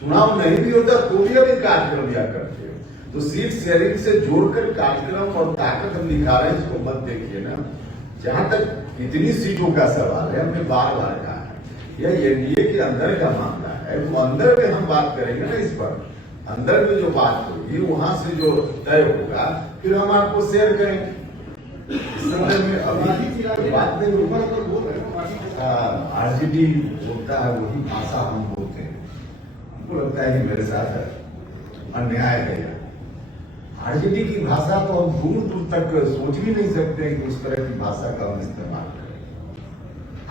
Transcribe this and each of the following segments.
चुनाव नहीं भी होता तो भी अभी कार्यक्रम लिया करते हो। तो सीट शेयरिंग से जोड़कर कार्यक्रम और ताकत हम दिखा रहे हैं, इसको मत देखिए ना। जहां तक इतनी सीटों का सवाल है, हमने बार बार कहा है यह एनडीए के अंदर का मामला है, तो अंदर में हम बात करेंगे ना इस पर। अंदर में जो बात होगी वहां से जो तय होगा फिर हम आपको शेयर करेंगे। इस संदर्भ में अभी बात नहीं होगी। आरजेडी बोलता है वही भाषा हम बोलते हैं। हमको लगता है कि मेरे साथ अन्याय है। आरजेडी की भाषा तो हम दूर दूर तक सोच भी नहीं सकते कि उस तरह की भाषा का हम इस्तेमाल करें।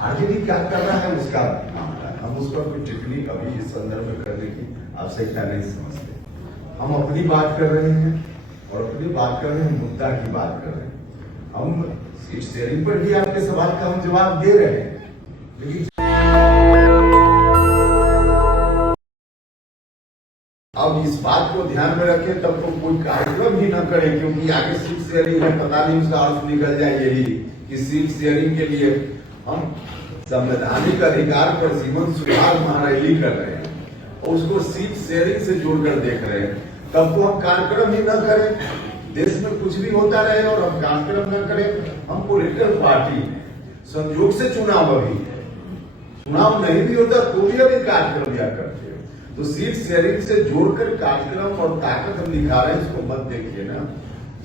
आरजेडी क्या कर रहा है उसका मामला है, हम उस पर कोई टिप्पणी अभी इस संदर्भ में करने की आवश्यकता नहीं समझते। हम अपनी बात कर रहे हैं और अपनी बात कर रहे हैं, मुद्दा की बात कर रहे हैं। हम सीट शेयरिंग पर भी आपके सवाल का हम जवाब दे रहे हैं, लेकिन अब इस बात को ध्यान में रखें तब तो कोई कार्यक्रम ही न करें, क्योंकि आगे सीट शेयरिंग है, पता नहीं उसका अर्थ निकल जाए यही कि सीट शेयरिंग के लिए हम संवैधानिक अधिकार पर जीवन सुधार महारैली कर रहे हैं और उसको सीट शेयरिंग से जोड़कर देख रहे हैं। तब तो हम कार्यक्रम ही न करें। देश में कुछ भी होता रहे और हम कार्यक्रम न करें। हम पॉलिटिकल पार्टी हैं, संयोग से चुनाव अभी है। चुनाव नहीं भी होता तो भी अभी कार्यक्रम लिया करते हो। तो सीट शेयरिंग से जोड़कर कार्यक्रम और ताकत हम दिखा रहे हैं, इसको मत देखिए ना।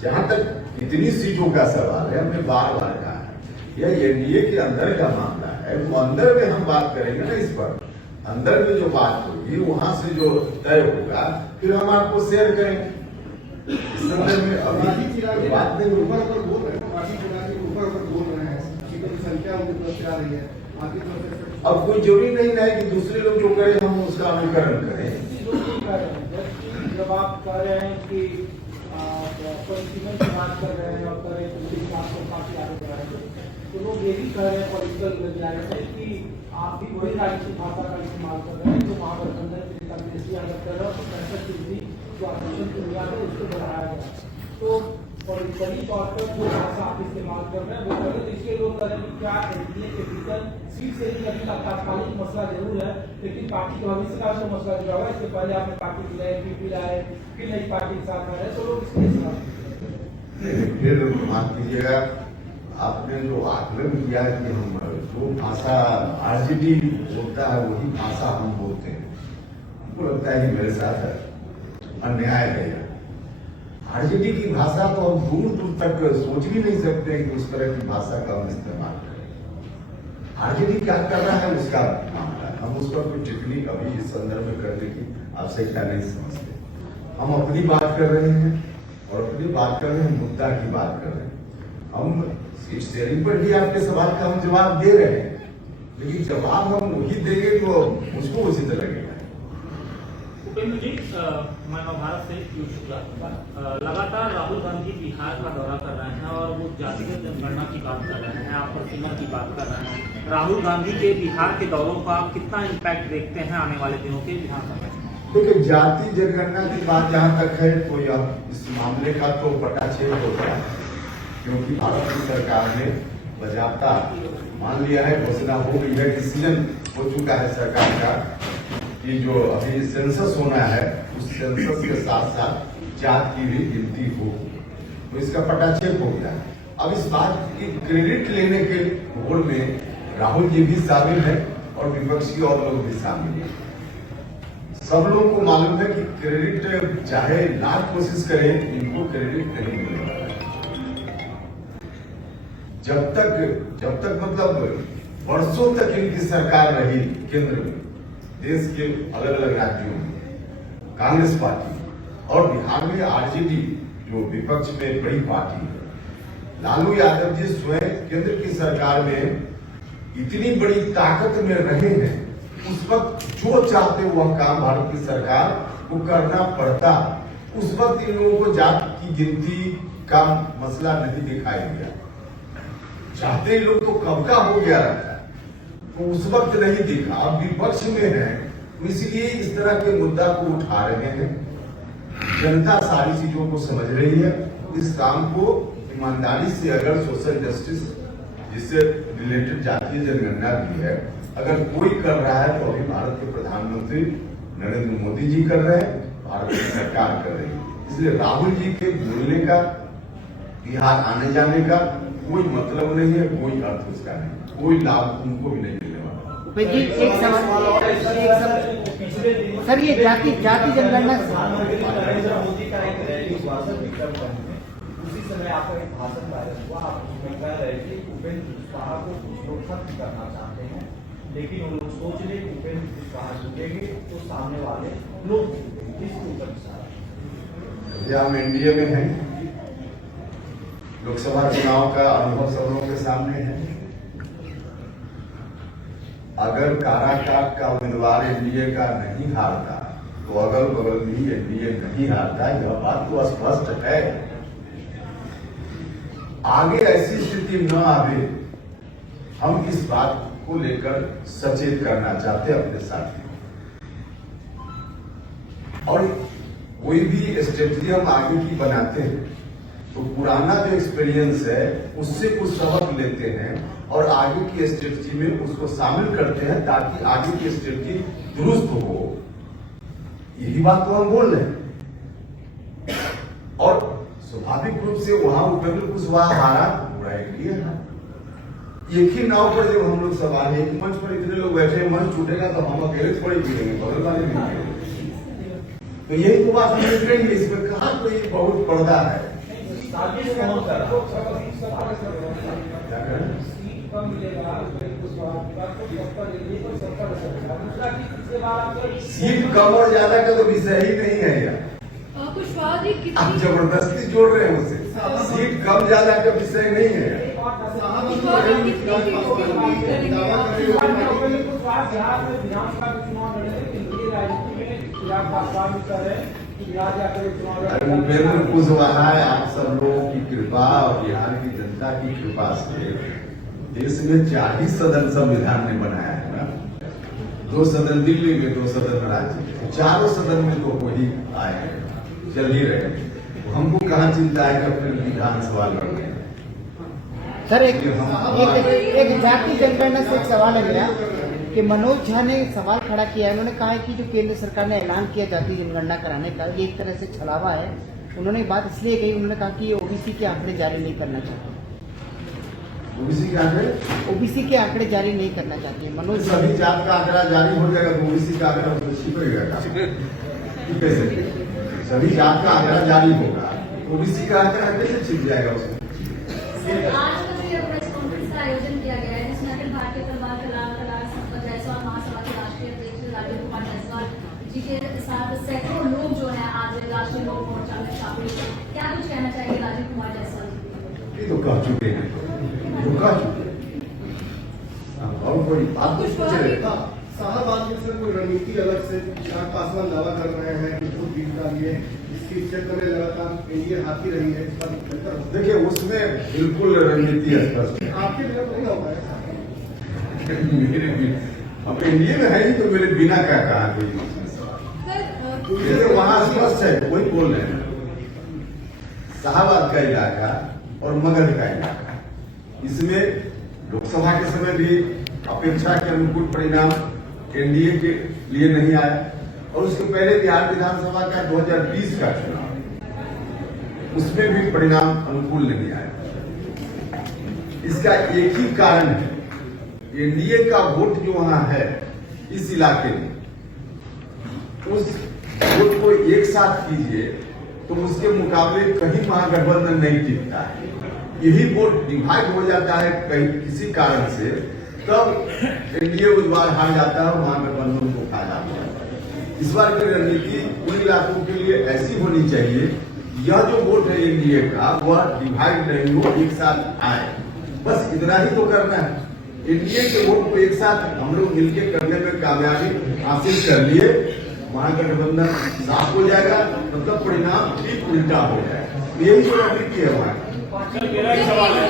जहां तक इतनी सीटों का सवाल है, हमने बार बार कहा है यह एनडीए के अंदर का मामला है, तो अंदर में हम बात करेंगे ना इस पर। अंदर में जो बात होगी वहां से जो तय होगा फिर हम आपको शेयर करेंगे। इस संदर्भ में अभी बात नहीं होगी। अब कोई जरूरी नहीं है कि दूसरे लोग जो करें हम उसका अनुकरण करें। जब आप कह रहे हैं कि पॉलिटिकल की बात कर रहे हैं और काफी आगे बढ़ रहे हैं, तो लोग ये भी कह रहे हैं पॉलिटिकल कि आप भी वही राजनीतिक भाषा का इस्तेमाल कर रहे हैं जो महागठबंधन के नेता विदेशी अगर कर रहे हो तो 65% जो आरक्षण की बुनियाद है उसको बढ़ाया गया। तो पॉलिटिकली तौर पर जो भाषा आप इस्तेमाल कर रहे हैं वो कर रहे हैं, इसके लोग कह रहे हैं कि क्या एनडीए के भीतर सीट से ही अभी तात्कालिक मसला जरूर है, लेकिन पार्टी के भविष्य का जो मसला जुड़ा हुआ है। इसके पहले आपने पार्टी बुलाए, पीपी लाए, फिर नई पार्टी के साथ आए, तो लोग इसके फिर माफ कीजिएगा, आपने जो आकलन किया कि हम जो भाषा आरजेडी बोलता है वही भाषा हम बोलते हैं। हमको लगता है कि मेरे साथ अन्याय है। आरजेडी की भाषा तो हम दूर दूर तक सोच भी नहीं सकते कि उस तरह की भाषा का हम इस्तेमाल करें। आरजेडी क्या कर रहा है उसका मामला है, हम उस पर कोई टिप्पणी अभी इस संदर्भ में करने की आवश्यकता नहीं समझते। हम अपनी बात कर रहे हैं और अपनी बात कर रहे हैं, मुद्दा की बात कर रहे हैं। हम सीट शेयरिंग पर भी आपके सवाल का हम जवाब दे रहे हैं, लेकिन जवाब हम वही देंगे तो उसको उचित लगेगा। उपेंद्र जी, मैं नवभारत से पीयूष शुक्ला। लगातार राहुल गांधी बिहार का दौरा कर रहे हैं और वो जातिगत जनगणना की बात कर रहे हैं, आप सीमा की बात कर रहे हैं। राहुल गांधी के बिहार के दौरों का कितना इम्पैक्ट देखते हैं आने वाले दिनों के विधानसभा में? देखिए, जाति जनगणना की बात जहाँ तक है तो यह इस मामले का तो पटाक्षेप हो गया, क्योंकि भारत की सरकार ने बजाबता मान लिया है, घोषणा हो गई है, डिसीजन हो चुका है सरकार का कि जो अभी सेंसस होना है उस सेंसस के साथ साथ जात की भी गिनती हो, तो इसका पटाक्षेप हो गया। अब इस बात की क्रेडिट लेने के होड़ में राहुल जी भी शामिल है और विपक्षी और लोग भी शामिल है। सब लोग को मालूम है कि क्रेडिट चाहे लाख कोशिश करें, इनको क्रेडिट नहीं मिलेगा। जब तक मतलब वर्षों तक इनकी सरकार रही केंद्र में, देश के अलग अलग राज्यों में कांग्रेस पार्टी और बिहार में आरजेडी जो विपक्ष में बड़ी पार्टी है, लालू यादव जी स्वयं केंद्र की सरकार में इतनी बड़ी ताकत में रहे हैं, उस वक्त जो चाहते वह काम भारत की सरकार को करना पड़ता। उस वक्त इन लोगों को जात की गिनती का मसला नहीं दिखाई दिया। चाहते लोग तो कब का हो गया रहता, तो उस वक्त नहीं दिखा। अब विपक्ष में है तो इसलिए इस तरह के मुद्दा को उठा रहे हैं। जनता सारी चीजों को समझ रही है। इस काम को ईमानदारी से अगर सोशल जस्टिस जिससे रिलेटेड जातीय जनगणना भी है, अगर कोई कर रहा है तो अभी भारत के प्रधानमंत्री नरेंद्र मोदी जी कर रहे हैं, भारत की सरकार कर रही है। इसलिए राहुल जी के बोलने का, बिहार आने जाने का कोई मतलब नहीं है, कोई अर्थ उसका नहीं, कोई लाभ उनको भी नहीं मिलने वाला। उपेंद्र जी, एक सवाल सर, ये जाति जनगणना नरेंद्र मोदी का एक रैली हुआ था विक्रमगंज में, उसी समय आपका एक भाषण वायरल हुआ। आप उसमें कह रहे थे उपेंद्र कुशवाहा को कुछ लोग खत्म करना चाहते हैं, लेकिन वो लोग सोच ले उपेंद्र कुशवाहा जुटेंगे तो सामने वाले लोग इसके ऊपर इशारा। हम एनडीए में हैं, लोकसभा चुनाव का अनुभव सब लोगों के सामने है। अगर काराकाट का उम्मीदवार एनडीए का नहीं हारता तो अगल बगल भी एनडीए नहीं हारता, यह बात तो स्पष्ट है। आगे ऐसी स्थिति न आवे, हम इस बात को लेकर सचेत करना चाहते हैं अपने साथी। और कोई भी स्ट्रेटजी हम आगे की बनाते हैं तो पुराना जो एक्सपीरियंस है उससे कुछ सबक लेते हैं और आगे की स्ट्रेटजी में उसको शामिल करते हैं ताकि आगे की स्ट्रेटजी दुरुस्त हो। यही बात तो हम बोल रहे हैं। और स्वाभाविक रूप से वहां उपेंद्र कुशवाहा हारा, पूरा एनडीए हारा। एक ही नाव पर जब हम लोग सवार हैं, एक मंच पर इतने लोग बैठे, मंच छूटेगा तो हम अकेले थोड़ी गिरेंगे, बगल वाले भी गिरेंगे। तो यही तो बात हम देख रहे हैं, इसमें कहा कोई बहुत पर्दा है। सीट कम और ज्यादा का तो विषय ही नहीं है यार, कुशवाहा जी आप कितनी जबरदस्ती जोड़ रहे हैं उसे। सीट कम ज्यादा का विषय नहीं है। कुशवाहा जी कितनी सीट की बात करेंगे आप? बिहार में विधानसभा के चुनाव लड़े थे, केंद्रीय राजनीति में चिराग पासवान भी कर रहे हैं कि बिहार जाकर चुनाव उपेंद्र कुशवाहा आप सब लोगों की कृपा और बिहार की जनता की कृपा से देश में 40 सदन संविधान ने बनाया है ना। 2 सदन दिल्ली में, 2 सदन राज्य में, 4 सदन में तो वही आए हैं, चल ही रहे। हमको कहाँ चिंता है कि अपने विधानसभा लड़ने। सर, एक जाति जनगणना से एक सवाल है मेरा कि मनोज झा ने सवाल खड़ा किया है। उन्होंने कहा है कि जो केंद्र सरकार ने ऐलान किया जाति जनगणना कराने का, ये एक तरह से छलावा है। उन्होंने बात इसलिए कही, उन्होंने कहा कि ये ओबीसी के आंकड़े जारी नहीं करना चाहते। ओबीसी के आंकड़े, ओबीसी के आंकड़े जारी नहीं करना चाहते मनोज झा। सभी जात का आंकड़ा जारी हो जाएगा तो ओबीसी का आंकड़ा तो छिपेगा। कैसे? सभी जात का आंकड़ा जारी होगा, ओबीसी का आंकड़ा कैसे छिप जाएगा उसमें? आज का जो प्रेस कॉन्फ्रेंस का आयोजन किया गया है, जिसमें अखिल भारतीय परिवार कल्याण संपद जायसवाल महासभा के राष्ट्रीय अध्यक्ष राजीव कुमार जायसवाल जी के साथ सैकड़ों लोग जो है आज राष्ट्रीय लोक मोर्चा में शामिल हुए। क्या कुछ कहना चाहिए राजीव कुमार जायसवाल जी? ये तो कह चुके हैं, जो कह चुके हैं। और कोई बात तो पूछ रहे हैं। साहब आपके से कोई रणनीति अलग से चिराग पासवान दावा कर रहे हैं कि वोट जीत का लिए इसकी क्षेत्र में लगातार एनडीए हाथी रही है, इस पर बेहतर हो। देखिए उसमें बिल्कुल रणनीति स्पष्ट है। आपके बिना तो नहीं होगा ऐसा। मेरे भी अब एनडीए में है ही तो मेरे बिना क्या कहा कोई। जैसे वहां स्पष्ट है, वही बोल रहे हैं, शाहबाद का इलाका और मगध का इलाका, इसमें लोकसभा के समय भी अपेक्षा के अनुकूल परिणाम एनडीए के लिए नहीं आया और उसके पहले बिहार विधानसभा का 2020 का चुनाव, उसमें भी परिणाम अनुकूल नहीं आया। इसका एक ही कारण है, एनडीए का वोट जो वहां है इस इलाके में, उस वोट को एक साथ कीजिए तो उसके मुकाबले कहीं महागठबंधन नहीं टिकता है। यही वोट डिवाइड हो जाता है कहीं किसी कारण से, तब एनडीए उस बार हार जाता है और महागठबंधन को खा जाता है। इस बार की रणनीति उन इलाकों के लिए ऐसी होनी चाहिए, यह जो वोट है एनडीए का वह डिवाइड नहीं हो, एक साथ आए। बस इतना ही तो करना है। एनडीए के वोट को एक साथ हम लोग मिलकर करने में कामयाबी हासिल कर लिए, महागठबंधन साफ हो जाएगा, मतलब परिणाम ठीक उल्टा हो जाएगा। यही जो रणनीति है वहां। मेरा एक सवाल है,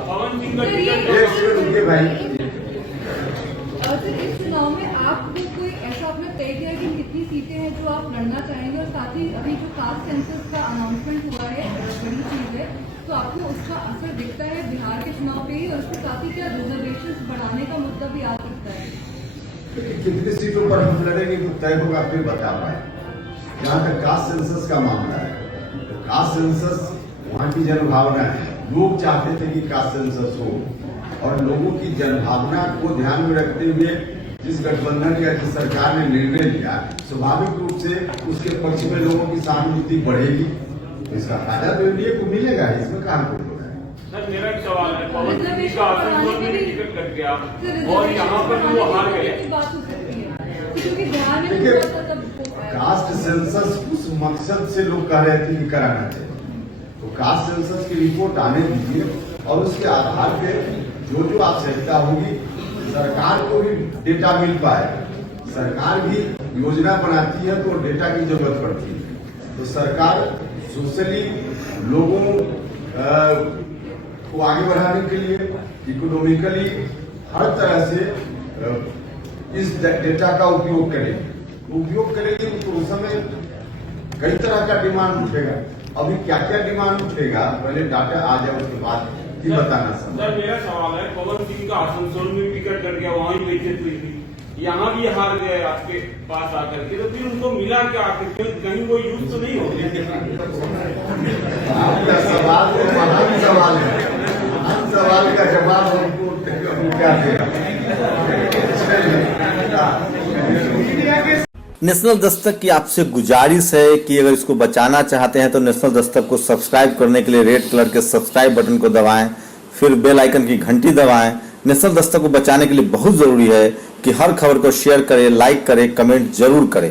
पवन सिंह का टिकट रुके भाई। सर, इस चुनाव में आपको कोई ऐसा आपने तय किया कि कितनी सीटें हैं जो आप लड़ना चाहेंगे, और साथ ही अभी जो कास्ट सेंसस का अनाउंसमेंट हुआ है, बड़ी चीज है, तो आपको उसका असर दिखता है बिहार के चुनाव पे ही, और उसके साथ ही क्या रिजर्वेशन बढ़ाने का मुद्दा भी आ सकता है? लेकिन कितनी सीटों पर हम लड़ेंगे तो तय होगा, फिर बता पाए। जहाँ तक कास्ट सेंसस का मामला है, तो कास्ट सेंसस वहाँ की जनभावना है। लोग चाहते थे कि कास्ट सेंसस हो, और लोगों की जनभावना को ध्यान में रखते हुए जिस गठबंधन या जिस सरकार ने निर्णय लिया, स्वाभाविक रूप से उसके पक्ष में लोगों की सहानुभूति बढ़ेगी, तो इसका फायदा तो एनडीए को मिलेगा। इसमें कहाँ कोई हो रहा है। सर मेरा एक सवाल है, पवन सिंह का आसनसोल में टिकट कट गया और यहाँ पर भी वो हार गए। देखिए, कास्ट सेंसस उस मकसद से लोग कह रहे थे कि कराना चाहिए, तो कास्ट सेंसस की रिपोर्ट आने दीजिए, और उसके आधार पर जो आवश्यकता होगी, सरकार को भी डेटा मिल पाए। सरकार भी योजना बनाती है तो डेटा की जरूरत पड़ती है, तो सरकार सोशली लोगों को आगे बढ़ाने के लिए इकोनॉमिकली हर तरह से इस डेटा का उपयोग करेगी तो उस समय कई तरह का डिमांड उठेगा। अभी क्या क्या डिमांड उठेगा, पहले डाटा आ जाए, उसके बाद ही बताना। सर मेरा सवाल है, पवन सिंह का आसनसोल में टिकट कट गया, वहाँ ही बेइज्जत हुई थी, यहाँ भी हार गए आपके पास आकर के, तो फिर उनको मिला क्या? कहीं वो यूज तो नहीं हो आपका सवाल तो महान सवाल है, महान सवाल का जवाब हमको क्या देगा। नेशनल दस्तक की आपसे गुजारिश है कि अगर इसको बचाना चाहते हैं तो नेशनल दस्तक को सब्सक्राइब करने के लिए रेड कलर के सब्सक्राइब बटन को दबाएं, फिर बेल आइकन की घंटी दबाएं। नेशनल दस्तक को बचाने के लिए बहुत जरूरी है कि हर खबर को शेयर करें, लाइक करें, कमेंट जरूर करें।